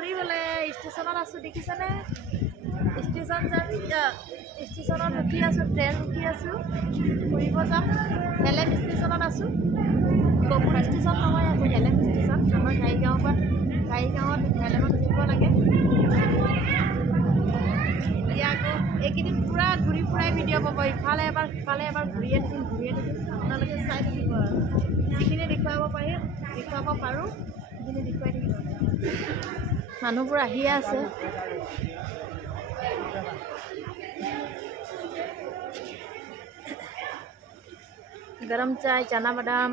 ফুৰিবলৈ ষ্টেচনত আছোঁ দেখিছেনে ষ্টেচনত ৰখি আছোঁ ট্ৰেইন ৰখি আছোঁ ফুৰিব যাম এলএম ষ্টেচনত আছোঁ গপুৰ ষ্টেচন নহয় আকৌ এলএম ষ্টেচন আমাৰ গাড়ীগাঁৱত এলএমত উঠিব লাগে এতিয়া আকৌ এইকেইদিন পূৰা ঘূৰি ফুৰাই ভিডিঅ' পাব ইফালে এবাৰ সিফালে এবাৰ ঘূৰিয়ে থাকিম আপোনালোকে চাই থাকিব আৰু যিখিনি দেখুৱাব পাৰোঁ সেইখিনি দেখুৱাই থাকিব মানুহবোৰ আহিয়ে আছে গৰম চাই চানা বাদাম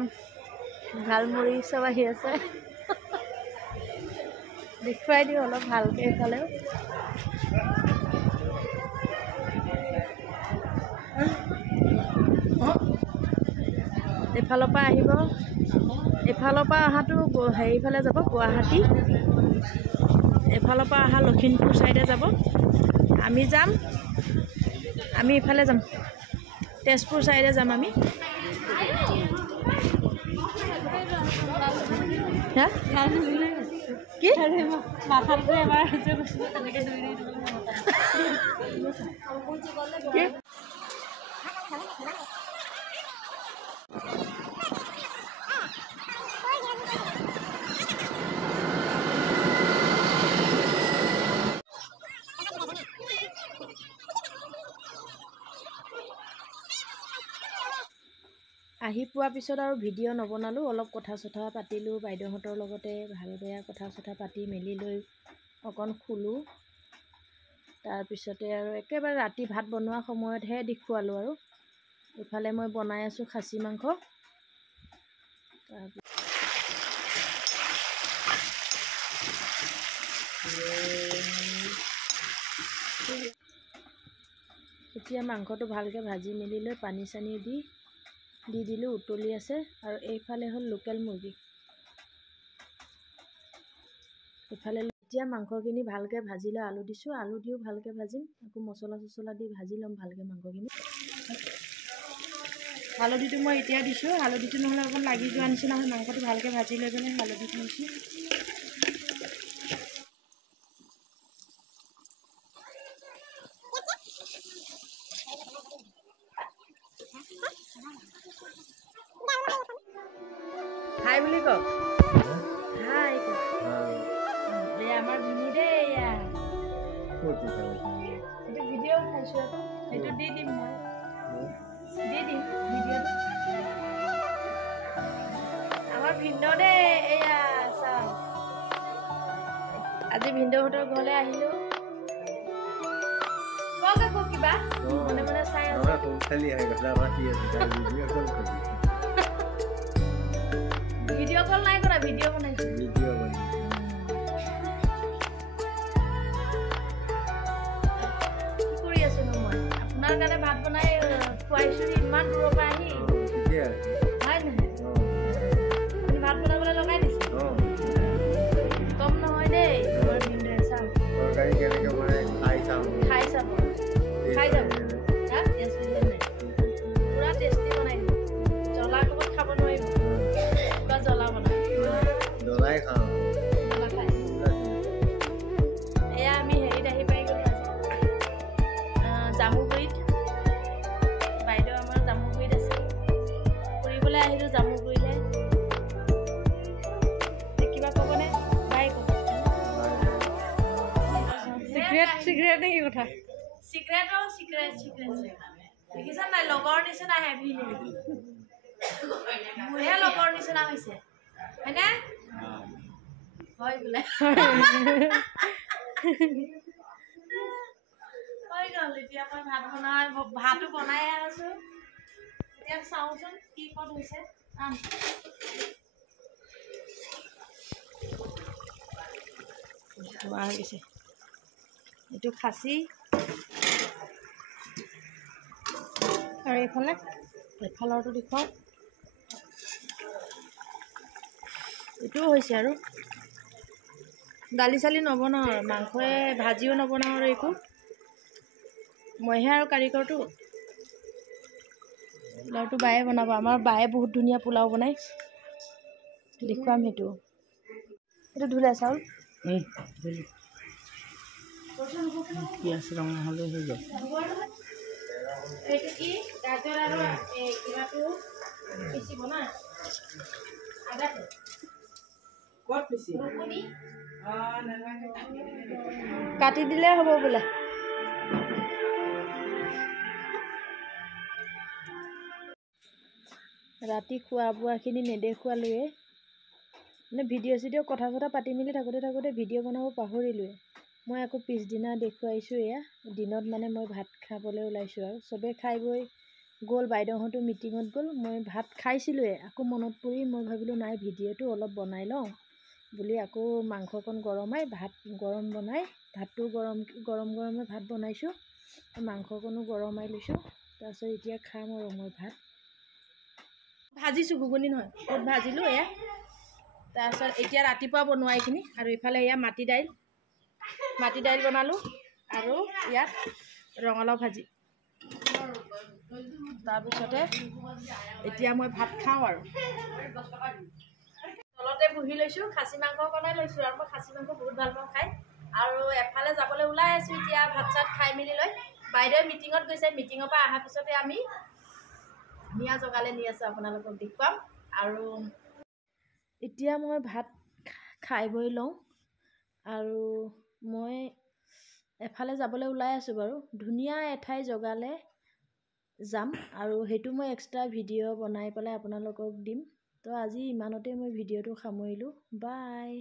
ঝালমুড়ি চব আহি আছে দেখুৱাই দিওঁ অলপ ভালকৈ এইফালেও এইফালৰ পৰা আহিব এইফালৰ পৰা অহাটো হেৰিফালে যাব গুৱাহাটী এইফালৰ পৰা অহা লখিমপুৰ ছাইডে যাব আমি ইফালে যাম তেজপুৰ ছাইডে যাম আমি কি আহি পোৱাৰ পিছত আৰু ভিডিঅ' নবনালোঁ অলপ কথা চথা পাতিলোঁ বাইদেউহঁতৰ লগতে ভাল বেয়া কথা চথা পাতি মেলি লৈ অকণ শুলোঁ তাৰপিছতে আৰু একেবাৰে ৰাতি ভাত বনোৱা সময়তহে দেখুৱালোঁ আৰু ইফালে মই বনাই আছোঁ খাচী মাংস এতিয়া মাংসটো ভালকৈ ভাজি মেলি লৈ পানী চানী দি দিলোঁ উতলি আছে আৰু এইফালে হ'ল লোকেল মুৰ্গী এইফালে এতিয়া মাংসখিনি ভালকৈ ভাজি লৈ আলু দিছোঁ আলু দিও ভালকৈ ভাজিম আকৌ মছলা চছলা দি ভাজি ল'ম ভালকৈ মাংসখিনি হালধিটো মই এতিয়া দিছোঁ হালধিটো নহ'লে অকণ লাগি যোৱা নিচিনা হয় মাংসটো ভালকৈ ভাজি লৈ পেলাই হালধিটো দিছোঁ হাই বুলি কওক হাই এই আমাৰ ভিনি দেই এয়া এইটো ভিডিঅ' খাইছোঁ আকৌ সেইটো দি দিম মই ভিডিঅ'টো আমাৰ ভিনদেউ দেই এয়া চাওক আজি ভিনদেউহঁতৰ ঘৰলৈ আহিলোঁ কওক আকৌ কিবা মনে মনে চাই আছোঁ ভিডিঅ' কল নাই কৰা ভিডিঅ' বনাইছোঁ কি কৰি আছোনো মই আপোনাৰ কাৰণে ভাত বনাই খুৱাইছোঁ ইমান দূৰৰ পৰা আহি হয় নহয় আপুনি ভাত বনাবলৈ লগাই দিছে কম নহয় দেই মোৰ ভিনদেউৱে চাওক খাই চাব খাই যাব পুৰা টেষ্টি বনাই দিব জ্বলা ক'ৰবাত খাব নোৱাৰিব পুৰা জ্বলা বনাই জ্বলা খাই এয়া আমি হেৰিত আহি পাই গ'লোঁ জামুগুৰিত বাইদেউ আমাৰ জামুগুৰিত আছে ফুৰিবলৈ আহিলোঁ জামুগুৰিলৈ কিবা ক'বনে বাই ক'ব চিক্ৰেট নে কি কথা চিক্ৰেট দেখিছা নাই লগৰ নিচিনা হেভি মোৰহে লগৰ নিচিনা হৈছে হয়নে হয় বোলে হৈ গ'ল এতিয়া মই ভাতো বনাই আছোঁ এতিয়া চাওঁচোন কি ক'ত হৈছে ধোৱা হৈ গৈছে এইটো খাচী আৰু এফালৰটো দেখুৱাওঁ এইটোও হৈছে আৰু দালি চালি নবনাওঁ আৰু মাংসই ভাজিও নবনাওঁ আৰু একো মইহে আৰু কাৰিকৰটো পোলাওটো বায়ে বনাব আমাৰ বায়ে বহুত ধুনীয়া পোলাও বনায় দেখুৱাম সেইটো ধুলে চাউল পিঁয়াজ ৰঙা হ'লে হৈ যাব। এইটো কি গাজৰ আৰু কিবাটো পিচিব না আদাটো ক'ত পিছি কাটি দিলে হ'ব বোলে। ৰাতি খোৱা বোৱাখিনি নেদেখুৱালোৱে, মানে ভিডিঅ' চিডিঅ' কথা চথা পাতি মেলি থাকোঁতে ভিডিঅ' বনাব পাহৰিলোৱে। মই আকৌ পিছদিনা দেখুৱাইছোঁ। এয়া দিনত মানে মই ভাত খাবলৈ ওলাইছোঁ আৰু চবেই খাই বৈ গ'ল। বাইদেউহঁতো মিটিঙত গ'ল। মই ভাত খাইছিলোঁৱে, আকৌ মনত পৰি মই ভাবিলোঁ নাই ভিডিঅ'টো অলপ বনাই লওঁ বুলি আকৌ মাংসকণ গৰমাই ভাতটো গৰমে ভাত বনাইছোঁ, মাংসকণো গৰমাই লৈছোঁ। তাৰপিছত এতিয়া খাম আৰু মই ভাত ভাজিছোঁ, ঘুগুনি নহয়, বুট ভাজিলোঁ এয়া। তাৰপিছত এতিয়া ৰাতিপুৱা বনোৱা এইখিনি, আৰু ইফালে এয়া মাটি দাইল বনালোঁ, আৰু ইয়াত ৰঙালাও ভাজি। তাৰপিছতে এতিয়া মই ভাত খাওঁ আৰু তলতে বহি লৈছোঁ, খাচী মাংস বনাই লৈছোঁ। আৰু মই খাচী মাংস বহুত ভাল পাওঁ খাই। আৰু এফালে যাবলৈ ওলাই আছোঁ এতিয়া ভাত চাত খাই মেলি লৈ। বাইদেউ মিটিঙত গৈছে, মিটিঙৰ পৰা অহাৰ পিছতে আমি ধুনীয়া জেগালৈ নি আছোঁ, আপোনালোকক দেখুৱাম। আৰু এতিয়া মই ভাত খাই বৈ লওঁ, আৰু মই এফালে যাবলৈ ওলাই আছোঁ বাৰু। ধুনীয়া এঠাই জেগালৈ যাম, আৰু সেইটো মই এক্সট্ৰা ভিডিঅ' বনাই পেলাই আপোনালোকক দিম। তো আজি ইমানতে মই ভিডিঅ'টো সামৰিলোঁ। বাই।